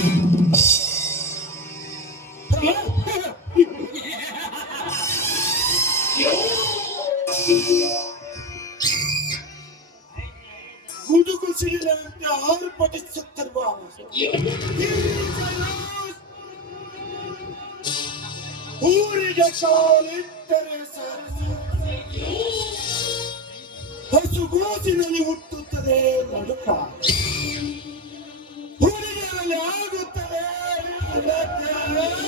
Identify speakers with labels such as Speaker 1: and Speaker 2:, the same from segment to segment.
Speaker 1: Thank you.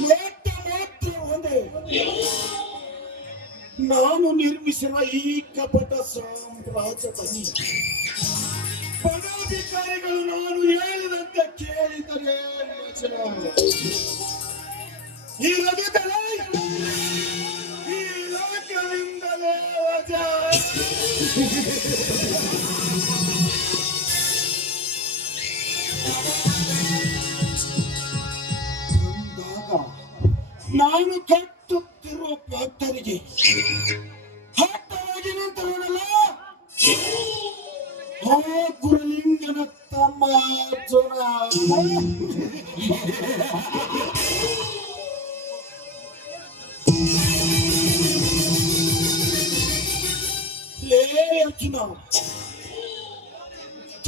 Speaker 1: ನೋಟ ಮಾತ್ರ ಒಂದೇ. ನಾನು ನಿರ್ಮಿಸಿರುವ ಈ ಕಪಟ ಸಾಮ್ರಾಜ್ಯದಲ್ಲಿ ಪದಾಧಿಕಾರಿಗಳು ನಾನು ಹೇಳಿದಂತೆ ಕೇಳಿದರೆ. ಈ ರಜದಲ್ಲಿ ಈ ಲೋಕದಿಂದಲೇ ವಜಾ.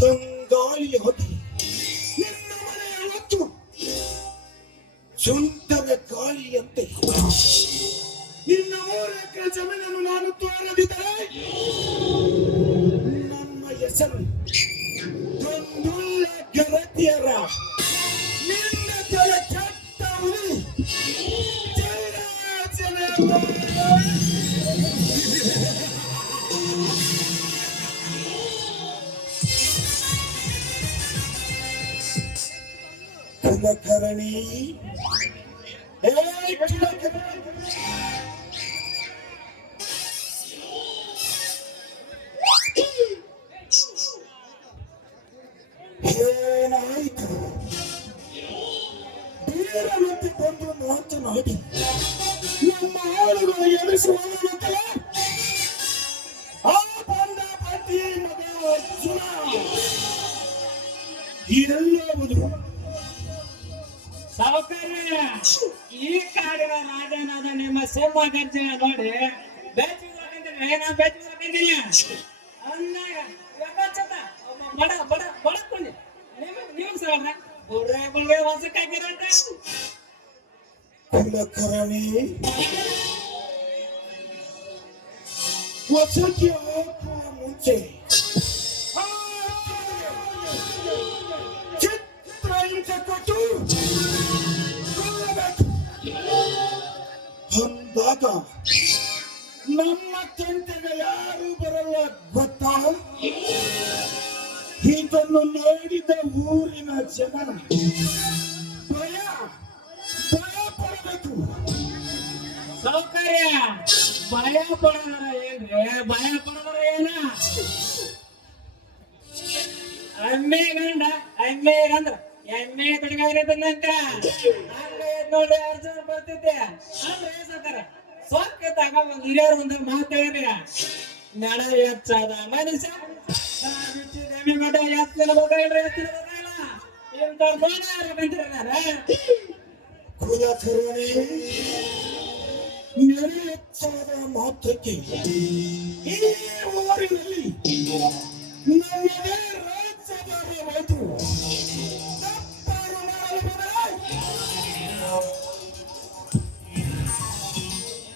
Speaker 1: ತಂಗಾಳಿಯ ಹೊಟ್ಟೆ ನಿನ್ನ ಮನೆಯ ಹೊತ್ತು ಸುಂದರ ಗಾಳಿಯಂತೆ ನಿನ್ನ ಮೂರು ಎಕರೆ ಜಮೀನನ್ನು ನಾನು ತೋರದಿದ್ದರೆ ನಮ್ಮ ಹೆಸರು ಕುಲಕರ್ಣಿ ಏ ಕುಲಕರ್ಣಿ ಏನಾಯಿತು ಬೀರನಂತೆ ಸಾವುಕಾರ, ಈ ಕಾಡಿನ ರಾಜನಾದ ನಿಮ್ಮ
Speaker 2: ಸಿಂಹ ಗರ್ಜನ ನೋಡಿ ಬೆಚ್ಚಿಕೊಂಡಿದ್ದೀನಿ ಏನ ಬೆಚ್ಚಿಕೊಂಡಿದ್ದೀನಿ ಅನ್ನಾಗ ಚತ ಬಡ ಬಡ ಬಡಕೊಂಡಿ ನಿಮಗೆ ನಿಮಗೆ ಸಾವಿರ? ಬುರ್ರೆ ಬುರ್ರೆ ಹೊಸಕ್ಕಾಗಿರೋದ
Speaker 3: ಕುಲಕರಣಿ ಹೊಸಕ್ಕೆ ಮುಂಚೆ. ಅಂದಾಗ ನಮ್ಮ ಚಿಂತೆಗೆ ಯಾರು ಬರಲ್ಲ ಗೊತ್ತಾ? ಇದನ್ನು ನೋಡಿದ ಊರಿನ ಜನ ಭಯ ಭಯ ಪಡಬೇಕು.
Speaker 2: ಸೌಕರ್ಯ, ಭಯ ಪಡೋದ್ರ ಏನ್ರಿ? ಭಯ ಪಡೋದ್ರ ಏನ? ಎಮ್ಮೆ ಗಂಡ ಎಮ್ಮೆ ಗಂಡ. ಎಮ್ಮೆ ಎದ್ ನೋಡಿ ಅರ್ಜುನ ಬರ್ತಿದ್ದೆ. ಅಂದ್ರೆ ಸತ್ತಾರ ಸೊಕ್ಕ ತಗ ಒಂದ್ ಹಿರಿಯರ್ ಒಂದ್ ಮಾತಾಡ್ರಿ ನಡ ಎಚ್ಚದ ಮನುಷ್ಯ. ಎಮ್ಮೆ ಗಡ್ಡ ಎತ್ತಿನ ಬೇಕಾಗಿಲ್ರಿ ಎತ್ತಿನ ಬೇಕಾಗಿಲ್ಲ ಇಂಥ ನೋಡ ಬಂದಿರ
Speaker 3: ಕುಲಕರ್ಣಿ ನೆರೆಯಚ್ಚಾದ ಮಾತಕ್ಕೆ ಈ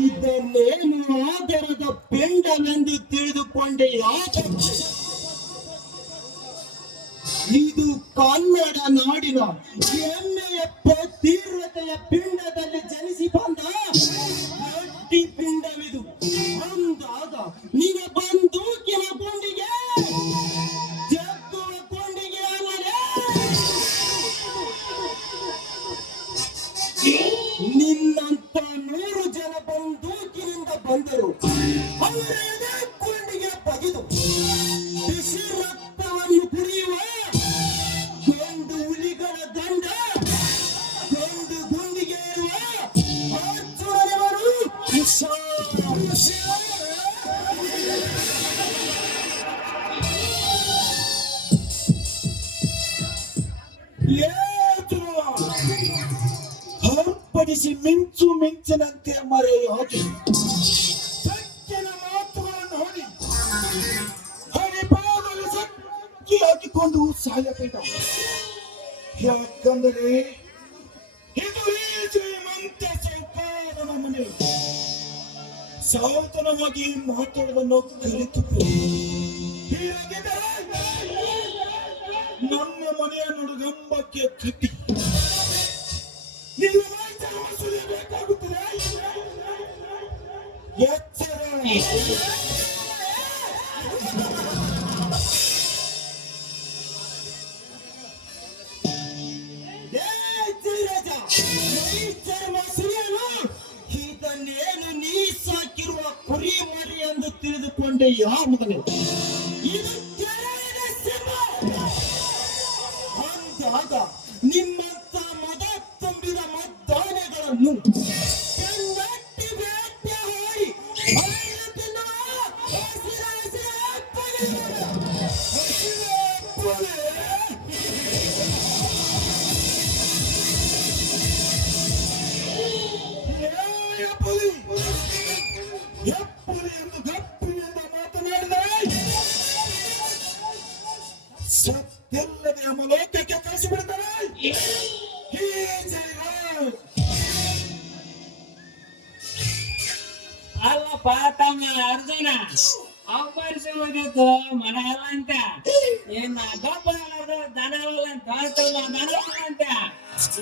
Speaker 3: ಇದನ್ನೇನು ಆಧಾರದ ಪಿಂಡವೆಂದು ತಿಳಿದುಕೊಂಡೆ ಯಾಕೆ ಇದು ಕನ್ನಡ ನಾಡಿನ ಬಂದರು ಸಕ್ಕಿ ಹಾಕಿಕೊಂಡು ಪೀಠ. ಯಾಕಂದರೆ ಇದು ಈ ಶ್ರೀಮಂತ ಮನೆ. ಸಾವತನವಾಗಿ ಮಾತಾಡುವುದನ್ನು ಹೀಗಾಗಿದ್ದರೆ ನನ್ನ ಮನೆಯ ನಡುಗಂಬಕ್ಕೆ ಕಟ್ಟಿ. ಬೇಕಾಗುತ್ತದೆ. ಎಚ್ಚರ. ತಿಳಿದುಕೊಂಡೆ ಯಾವ ಮಗನೇ ಇದು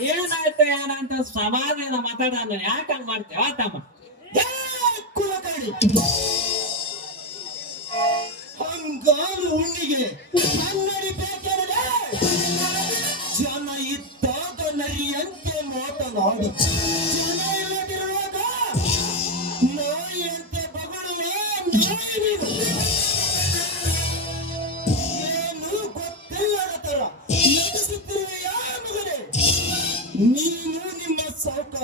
Speaker 2: ಏನಾಯ್ತು ಏನಂತ ಸಮಾಧಾನ ಮಾತಾಡೋಣ. ಯಾಕೆ ಹಂಗ್ ಮಾಡ್ತೇವ ತಮ್ಮ.
Speaker 3: ಏ ಕುಲಕರ್ಣಿ. ಹಂಗಾರು ಹುಣ್ಣಿಗೆ ಕನ್ನಡಿ ಬೇಕೆಂದರೆ ಜನ ಇತ್ತಾದ ನರಿಯಂತೆ ಜನ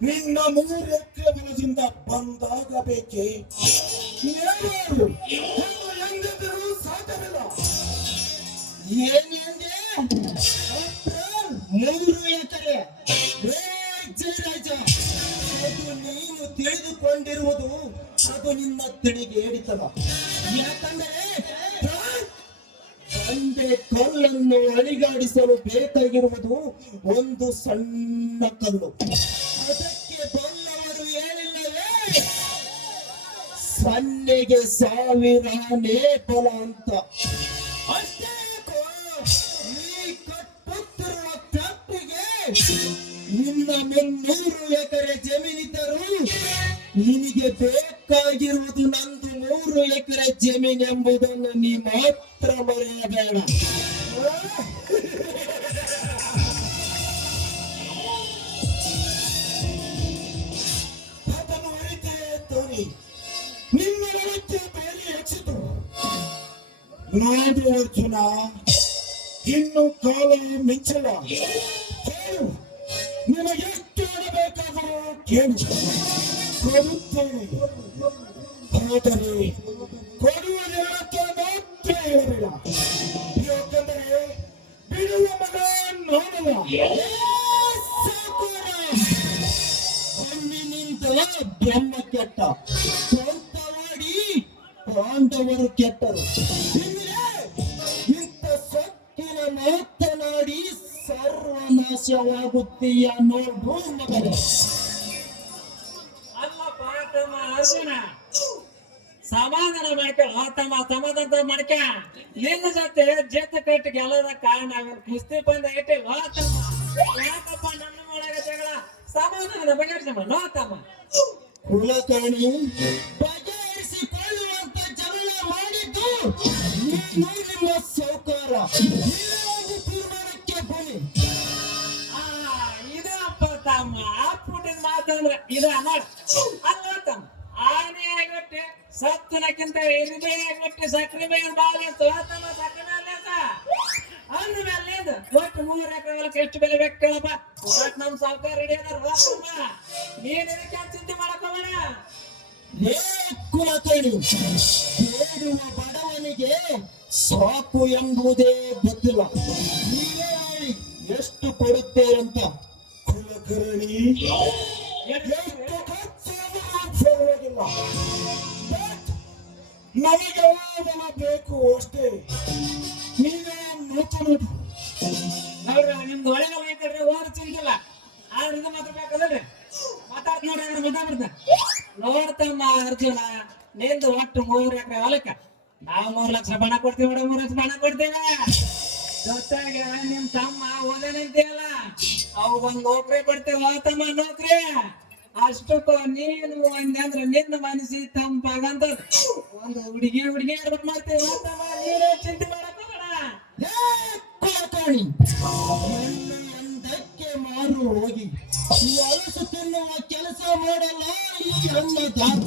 Speaker 3: ನಿನ್ನ ಮೂರು ಎಕರೆ ಹೊಲದಿಂದ ಬಂದಾಗಬೇಕೆ ಒಂದು ಎಂದಿದ್ದರೂ ಸಾಧ್ಯವಿಲ್ಲ ಏನೆಂದೆ ಮೂರು ಎಕರೆ. ಜಯರಾಜ, ಅದು ನೀನು ತಿಳಿದುಕೊಂಡಿರುವುದು ಅದು ನಿನ್ನ ತಿಳಿಗೆ ಹಿಡಿತದ. ಯಾಕಂದರೆ ತಂದೆ ಕಲ್ಲನ್ನು ಅಣಿಗಾಡಿಸಲು ಬೇಕಾಗಿರುವುದು ಒಂದು ಸಣ್ಣ ಕಲ್ಲು ಅದಕ್ಕೆ ಬಲ್ಲವರು ಹೇಳಿಲ್ಲವೇ ಸನ್ನೆಗೆ ಸಾವಿರ ನೇಪಲ ಅಂತ. ಅಷ್ಟೇ ನೀ ಕಟ್ಟುತ್ತಿರುವ ನಿನ್ನ ಮುನ್ನೂರು ಎಕರೆ ಜಮೀನಿದ್ದರೂ ನಿನಗೆ ಬೇಕಾಗಿರುವುದು ನಂದು ಮೂರು ಎಕರೆ ಜಮೀನೆಂಬುದನ್ನು ನೀ ಮಾತ್ರ ಮರೆಯಬೇಡ. ಅದನ್ನು ನಿಮ್ಮ ಅರ್ಜುನ ಇನ್ನು ಕಾಲ ಮಿಂಚಲ ಕೇಳು, ನಿನಗೆಷ್ಟು ಆಡಬೇಕಾದರೂ ಕೇಳು. ಕೊಡುತ್ತೇನೆ. ಆದರೆ ಕೊಡುವ ನೆರಳಕ್ಕೆ ಮಾತ್ರ ಹೇಳಬೇಡ ಯಾಕಂದರೆ ಬಿಡುವ ಮಗ ನೋಡುವ ಸಾಕುವರ. ಬ್ರಹ್ಮ ಕೆಟ್ಟ ಸ್ವಂತ ಮಾಡಿ ಪಾಂಡವರು ಕೆಟ್ಟರು ಇಂಥ ಸೊಕ್ಕಿನ ಮಾತನಾಡಿ ಸರ್ವನಾಶವಾಗುತ್ತೀಯ ನೋಡು ಮಗನೇ
Speaker 2: ಅಲ್ಲ ಪಾಠ ಅರ್ಜುನ ಸಮಾಧಾನ ಮಾಡ್ಕ ಆ ತಮ್ಮ ಸಮಾಧಾನ ಮಾಡ್ಕ. ನಿನ್ನ ಜೊತೆ ಜೇತ ಕಟ್ಟಿ ಗೆಲ್ಲದ ಕಾರಣ ಕುಸ್ತಿ ಬಂದ ಇಟ್ಟೆ ವಾತಮ್ಮ ಯಾಕಪ್ಪ ನನ್ನ ಒಳಗ ಜಗಳ? ಸಮಾಧಾನ ಬಗೆಹರಿಸಮ್ಮ ನೋತಮ್ಮ
Speaker 3: ಕುಲಕರ್ಣಿ ಬಗೆಹರಿಸಿಕೊಳ್ಳುವಂತ ಜಗಳ ಮಾಡಿದ್ದು ನೀನು ನಿಮ್ಮ ಸೌಕಾರ. ಒಂದು ತೀರ್ಮಾನಕ್ಕೆ ಬನ್ನಿ.
Speaker 2: ಆ ಇದು ಅಪ್ಪ ತಮ್ಮ ಅಪ್ಪುಟಿನ ಮಾತಂದ್ರ ಇದ ನೋಡ ಅಲ್ಲ ತಮ್ಮ? ಆನೆ ಆಗಿಬಿಟ್ಟೆ ಸತ್ತನಕ್ಕಿಂತ ಹೃದಯ ಕೊಟ್ಟು ಸಕ್ರೆ ಮೇಲೆ ಬಾಲ ತಮ್ಮ ಸಕ್ರೆ ಮೇಲೆ ಅಂದ ಮೇಲೆ ಒಟ್ಟು ಮೂರು ಎಕರೆ ಹೊಲಕ್ಕೆ ಎಷ್ಟು ಬೆಲೆ ಬೇಕು ಕೇಳಪ್ಪ. ಒಟ್ಟು ನಮ್ ಸಾವುಕಾರ ರೆಡಿ ಅದಾರ ವಾಸಮ್ಮ ನೀನ್ ಇದಕ್ಕೆ ಚಿಂತೆ ಮಾಡಕ್ ಹೋಗ್ಬೇಡ?
Speaker 3: ಲೇ ಕುಲಕರ್ಣಿ ಬೇಡುವ ಬಡವನಿಗೆ ಸಾಕು ಎಂಬುದೇ ಗೊತ್ತಿಲ್ಲ. ನೀವೇ ಹೇಳಿ ಎಷ್ಟು ಕೊಡುತ್ತೇರಂತ? ಕುಲಕರ್ಣಿ ಎಷ್ಟು ಖರ್ಚು ನಮಗೆ ಓದಲ ಬೇಕು ಅಷ್ಟೇ. ನೀವೇ ಮಾತನಾಡು
Speaker 2: ನೋಡ್ರಿ ನಿಮ್ದು ಒಳಗೆ ಹೋಯ್ತಲ್ರಿ ಓರ್ ಚಿಂತಿಲ್ಲ ಆದ್ರಿಂದ ಮಾತ್ರ ಬೇಕಲ್ರಿ ಮಾತಾಡ್ ನೋಡ್ರಿ ಅಂದ್ರೆ ಮಾತಾಡ್ತ ನೋಡ್ತಮ್ಮ ಅರ್ಜುನ, ನಿಂದು ಒಟ್ಟು ಮೂರು ಎಕರೆ ಹೊಲಕ್ಕ. ನಾವು ಮೂರ್ ಲಕ್ಷ ಬಣ ಕೊಡ್ತೀವಿ ನೋಡ, ಮೂರ್ ಲಕ್ಷ ಬಣ ಕೊಡ್ತೇವೆ? ಜೊತೆಗೆ ನಿಮ್ ತಮ್ಮ ಓದೇನಂತೀಯಲ್ಲ ಅವಾಗೊಂದ್ ನೌಕರಿ ಕೊಡ್ತೇವೆ ತಮ್ಮ ನೌಕರಿ. ಅಷ್ಟಕ್ಕೂ ನೀನು ಅಂದ್ರೆ ನಿನ್ನ ಮನಸ್ಸಿ ತಂಪಾಗಂತ ಒಂದು ಹುಡುಗಿ ಹುಡುಗಿ ಮಾಡ್ತೇವೆ ನೀನು ಚಿಂತೆ ಮಾಡಕ್
Speaker 3: ಅಂದಕ್ಕೆ ಮಾರು ಹೋಗಿ. ಈ ಅಲಸು ತಿನ್ನುವ ಕೆಲಸ ಮಾಡಲ್ಲ, ಈ ಅನ್ನದಾತ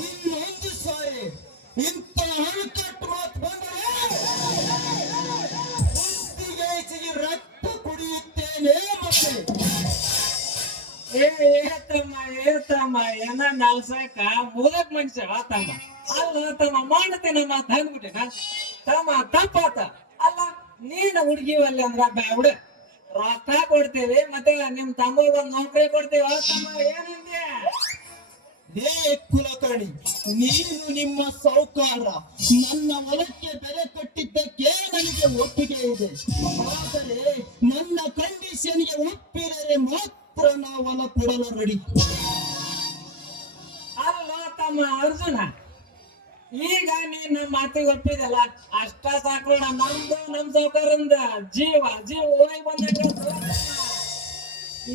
Speaker 3: ಇನ್ನೊಂದು ಸಾರಿ ಇಂಥ ಹಣಕಟ್ಟು ಮಾತು ಬಂದರೆ ರಕ್ತ ಕುಡಿಯುತ್ತೇನೆ ಮತ್ತೆ
Speaker 2: ಏ, ಏತಮ್ಮ ಏತಮ್ಮ, ಏನ ನಲ್ಸಕ? ಮುದಕ್ ಮನುಷ್ಯ ತಮ್ಮ. ಅಲ್ಲ, ತಮ್ಮ ಮಾಡ್ತೇನೆ ಮಾತ ಅಂದ್ಬಿಟ್ಟೆ ತಮ್ಮ ತಪ್ಪಾತ. ಅಲ್ಲ, ನೀನು ಹುಡುಗಿ ಅಲ್ಲಿ ಅಂದ್ರ ಬ್ಯಾವ್ಡ ರೊಕ್ಕ ಕೊಡ್ತೇವೆ, ಮತ್ತೆ ನಿಮ್ ತಮ್ಮ ಒಂದ್ ನೌಕರಿ ಕೊಡ್ತೇವೆ. ತಮ್ಮ ಏನಂದೆ?
Speaker 3: ಹೇ ಕುಲಕರ್ಣಿ, ನೀನು ನಿಮ್ಮ ಸೌಕಾರ ನನ್ನ ಹೊಲಕ್ಕೆ ಬೆಲೆ ಕಟ್ಟಿದ್ದಕ್ಕೆ ನನಗೆ ಒಪ್ಪಿಗೆ ಇದೆ. ಆದರೆ ನನ್ನ ಕಂಡೀಷನ್ಗೆ ಒಪ್ಪಿದರೆ ಮಾತ್ರ ನಾವು ಹೊಲ ಕೊಡಲು ರೆಡಿ
Speaker 2: ಅಲ್ಲ ತಮ್ಮ ಅರ್ಜುನ ಈಗ ನೀನ್ ನಮ್ಮ ಮಾತಿಗೆ ಒಪ್ಪಿದಲ್ಲ ಅಷ್ಟ ಸಾಕೋಣ ನಮ್ದು ನಮ್ ಸೌಕರ್ಯಂದ ಜೀವ ಜೀವ ಹೋಗಿ ಬಂದ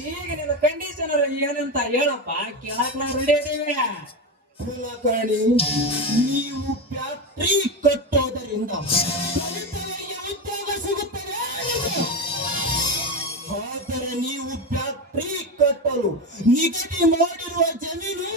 Speaker 2: ಈಗ ನಿನ್ನ ಕಂಡೀಷನ್ ಏನಂತ ಹೇಳಪ್ಪ ಕೇಳಕ್ ನಾ ರೆಡಿ ಇದೀವಿ.
Speaker 3: ನೀವು ಫ್ಯಾಕ್ಟ್ರಿ ಕಟ್ಟೋದರಿಂದ చెప్పాను నికటి మోడీ జమీను